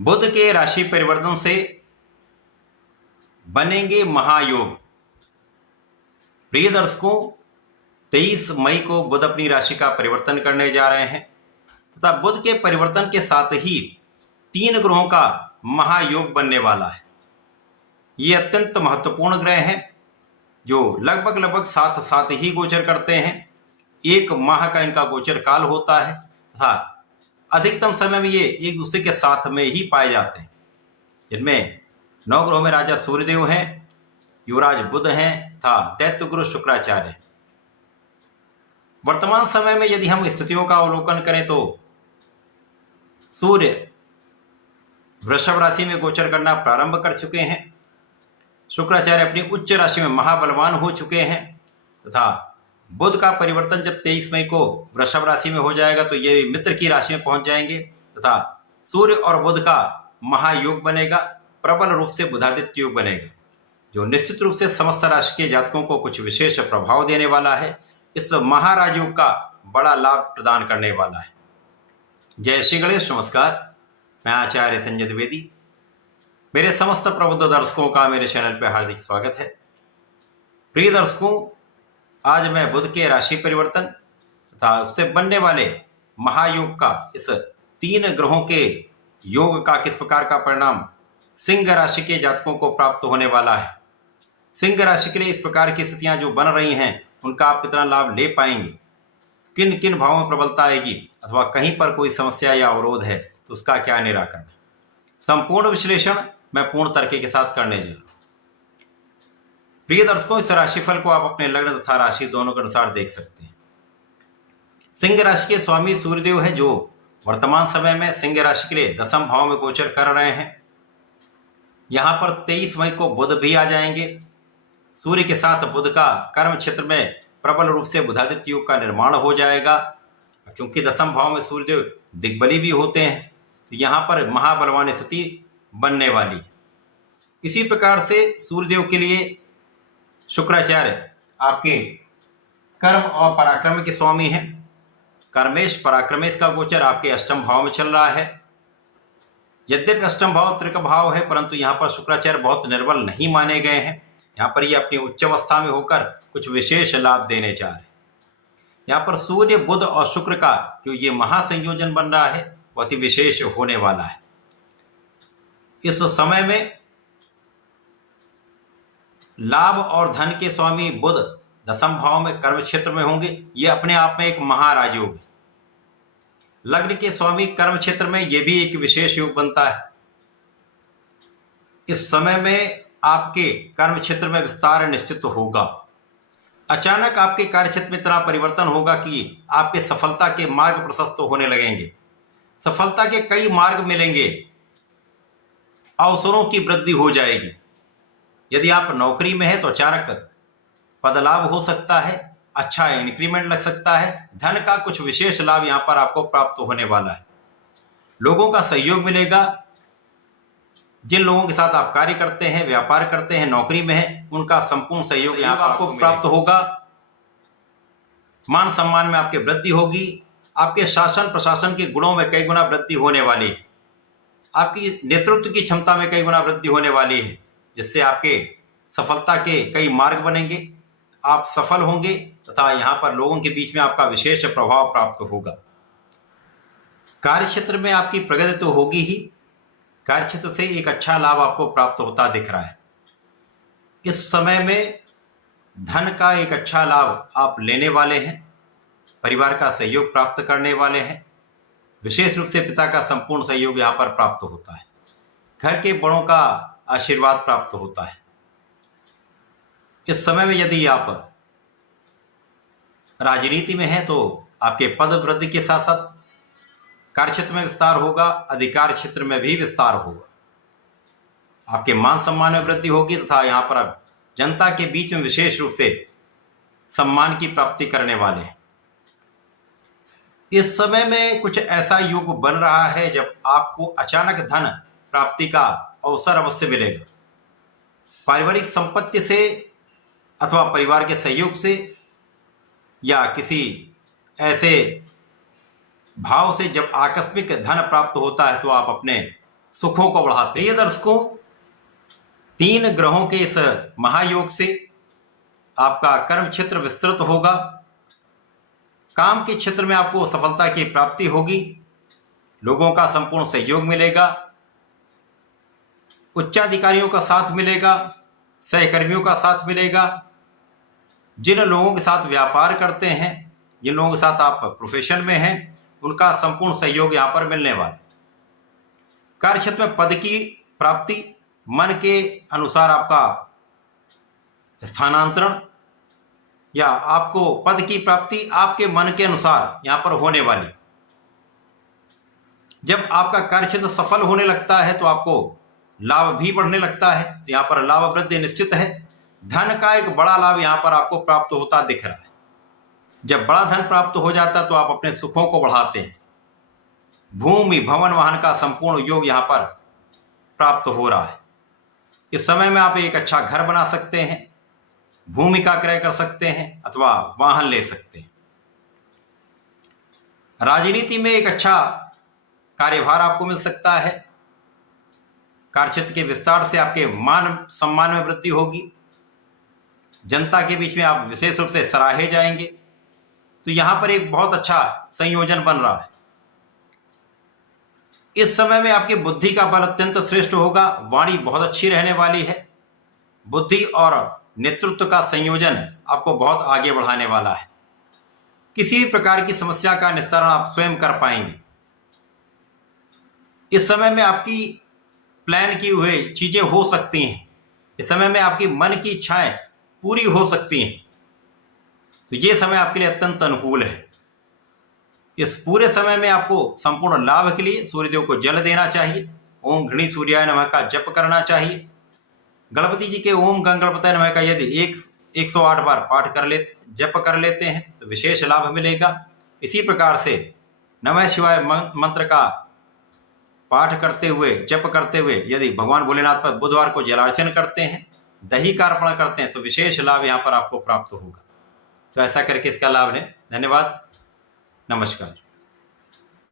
बुध के राशि परिवर्तन से बनेंगे महायोग। प्रिय दर्शकों, 23 मई को बुध अपनी राशि का परिवर्तन करने जा रहे हैं तथा बुध के परिवर्तन के साथ ही 3 ग्रहों का महायोग बनने वाला है। ये अत्यंत महत्वपूर्ण ग्रह हैं जो लगभग साथ साथ ही गोचर करते हैं। 1 माह का इनका गोचर काल होता है तथा अधिकतम समय में ये एक दूसरे के साथ में ही पाए जाते हैं, जिनमें 9 ग्रहों में राजा सूर्यदेव हैं, युवराज बुध हैं तथा दैत्य गुरु शुक्राचार्य हैं। वर्तमान समय में यदि हम स्थितियों का अवलोकन करें तो सूर्य वृषभ राशि में गोचर करना प्रारंभ कर चुके हैं। शुक्राचार्य अपनी उच्च राशि में महाबलवान हो चुके हैं तथा बुध का परिवर्तन जब 23 मई को वृषभ राशि में हो जाएगा तो ये मित्र की राशि में पहुंच जाएंगे तथा सूर्य और बुध का महायोग बनेगा, प्रबल रूप से बुधादित्य योग बनेगा, जो निश्चित रूप से समस्त राशि के जातकों को कुछ विशेष प्रभाव देने वाला है। इस महाराजयोग का बड़ा लाभ प्रदान करने वाला है। जय श्री गणेश। नमस्कार, मैं आचार्य संजय द्विवेदी। मेरे समस्त प्रबुद्ध दर्शकों का मेरे चैनल पर हार्दिक स्वागत है। प्रिय दर्शकों, आज मैं बुध के राशि परिवर्तन तथा उससे बनने वाले महायोग का, इस 3 ग्रहों के योग का किस प्रकार का परिणाम सिंह राशि के जातकों को प्राप्त होने वाला है, सिंह राशि के लिए इस प्रकार की स्थितियां जो बन रही हैं उनका आप कितना लाभ ले पाएंगे, किन किन भावों में प्रबलता आएगी अथवा कहीं पर कोई समस्या या अवरोध है तो उसका क्या निराकरण, संपूर्ण विश्लेषण मैं पूर्ण तर्क के साथ करने जा रहा हूं। प्रिय दर्शकों, इस राशिफल को आप अपने लग्न तथा राशि दोनों के अनुसार देख सकते हैं। सिंह राशि के स्वामी सूर्यदेव है जो वर्तमान समय में सिंह राशि के लिए 10वें भाव में गोचर कर रहे हैं। यहां पर 23 मई को बुध भी आ जाएंगे। सूर्य के साथ बुध का कर्म क्षेत्र में प्रबल रूप से बुधादित्य योग का निर्माण हो जाएगा। क्योंकि 10वें भाव में सूर्यदेव दिग्बली भी होते हैं तो यहां पर महाबलवान स्थिति बनने वाली है। इसी प्रकार से सूर्यदेव के लिए शुक्राचार्य आपके कर्म और पराक्रम के स्वामी हैं। कर्मेश पराक्रमेश का गोचर आपके 8वें भाव में चल रहा है। यद्यपि 8वां भाव त्रिक भाव है, परंतु यहाँ पर शुक्राचार्य बहुत निर्बल नहीं माने गए हैं। यहाँ पर ये अपनी उच्च अवस्था में होकर कुछ विशेष लाभ देने जा रहे हैं। यहाँ पर सूर्य बुध और शुक्र का जो ये महासंयोजन बन रहा है वो अति विशेष होने वाला है। इस समय में लाभ और धन के स्वामी बुध 10वें भाव में कर्म क्षेत्र में होंगे। ये अपने आप में एक महाराजयोग है। लग्न के स्वामी कर्म क्षेत्र में ये भी एक विशेष योग बनता है। इस समय में आपके कर्म क्षेत्र में विस्तार निश्चित होगा। अचानक आपके कार्य क्षेत्र में इतना परिवर्तन होगा कि आपके सफलता के मार्ग प्रशस्त होने लगेंगे। सफलता के कई मार्ग मिलेंगे, अवसरों की वृद्धि हो जाएगी। यदि आप नौकरी में हैं तो अचानक पद लाभ हो सकता है, अच्छा इंक्रीमेंट लग सकता है, धन का कुछ विशेष लाभ यहां पर आपको प्राप्त होने वाला है। लोगों का सहयोग मिलेगा। जिन लोगों के साथ आप कार्य करते हैं, व्यापार करते हैं, नौकरी में हैं, उनका संपूर्ण सहयोग यहां पर आपको प्राप्त होगा। मान सम्मान में आपकी वृद्धि होगी। आपके शासन प्रशासन के गुणों में कई गुना वृद्धि होने वाली है। आपकी नेतृत्व की क्षमता में कई गुना वृद्धि होने वाली है, जिससे आपके सफलता के कई मार्ग बनेंगे। आप सफल होंगे तथा यहाँ पर लोगों के बीच में आपका विशेष प्रभाव प्राप्त होगा। कार्य क्षेत्र में आपकी प्रगति तो होगी ही, कार्य क्षेत्र से एक अच्छा लाभ आपको प्राप्त होता दिख रहा है। इस समय में धन का एक अच्छा लाभ आप लेने वाले हैं। परिवार का सहयोग प्राप्त करने वाले हैं। विशेष रूप से पिता का संपूर्ण सहयोग यहाँ पर प्राप्त होता है। घर के बड़ों का आशीर्वाद प्राप्त होता है। इस समय में यदि आप राजनीति में हैं तो आपके पद वृद्धि के साथ साथ कार्य क्षेत्र में विस्तार होगा, अधिकार क्षेत्र में भी विस्तार होगा। आपके मान सम्मान में वृद्धि होगी तथा यहाँ पर आप जनता के बीच में विशेष रूप से सम्मान की प्राप्ति करने वाले हैं। इस समय में कुछ ऐसा योग बन रहा है जब आपको अचानक धन प्राप्ति का अवसर अवश्य मिलेगा। पारिवारिक संपत्ति से अथवा परिवार के सहयोग से या किसी ऐसे भाव से जब आकस्मिक धन प्राप्त होता है तो आप अपने सुखों को बढ़ाते हैं। ये दर्शकों, 3 ग्रहों के इस महायोग से आपका कर्म क्षेत्र विस्तृत होगा, काम के क्षेत्र में आपको सफलता की प्राप्ति होगी, लोगों का संपूर्ण सहयोग मिलेगा, उच्चाधिकारियों का साथ मिलेगा, सहकर्मियों का साथ मिलेगा। जिन लोगों के साथ व्यापार करते हैं, जिन लोगों के साथ आप प्रोफेशन में हैं, उनका संपूर्ण सहयोग यहां पर मिलने वाला है। कार्य क्षेत्र में पद की प्राप्ति, मन के अनुसार आपका स्थानांतरण या आपको पद की प्राप्ति आपके मन के अनुसार यहां पर होने वाली। जब आपका कार्य क्षेत्र सफल होने लगता है तो आपको लाभ भी बढ़ने लगता है, तो यहां पर लाभ वृद्धि निश्चित है। धन का एक बड़ा लाभ यहां पर आपको प्राप्त होता दिख रहा है। जब बड़ा धन प्राप्त हो जाता है तो आप अपने सुखों को बढ़ाते हैं। भूमि भवन वाहन का संपूर्ण योग यहां पर प्राप्त हो रहा है। इस समय में आप एक अच्छा घर बना सकते हैं, भूमि का क्रय कर सकते हैं अथवा वाहन ले सकते हैं। राजनीति में एक अच्छा कार्यभार आपको मिल सकता है। कार्यक्षेत्र के विस्तार से आपके मान सम्मान में वृद्धि होगी। जनता के बीच में आप विशेष रूप से सराहे जाएंगे। तो यहां पर एक बहुत अच्छा संयोजन बन रहा है। इस समय में आपकी बुद्धि का बल अत्यंत श्रेष्ठ होगा, वाणी बहुत अच्छी रहने वाली है। बुद्धि और नेतृत्व का संयोजन आपको बहुत आगे बढ़ाने वाला है। किसी भी प्रकार की समस्या का निस्तारण आप स्वयं कर पाएंगे। इस समय में आपकी प्लान की हुई चीजें हो सकती हैं। इस समय में आपकी मन की इच्छाएं पूरी हो सकती हैं। तो ये समय आपके लिए अत्यंत अनुकूल है। इस पूरे समय में आपको संपूर्ण लाभ के लिए सूर्यदेव को जल देना चाहिए। ओम घृणी सूर्याय नमः का जप करना चाहिए। गणपति जी के ओम गणपतये नमः का यदि 108 बार पाठ जप कर लेते हैं तो विशेष लाभ मिलेगा। इसी प्रकार से नमः शिवाय मंत्र का पाठ करते हुए, जप करते हुए यदि भगवान भोलेनाथ पर बुधवार को जलार्चन करते हैं, दही का अर्पण करते हैं तो विशेष लाभ यहाँ पर आपको प्राप्त होगा। तो ऐसा करके इसका लाभ लें। धन्यवाद। नमस्कार।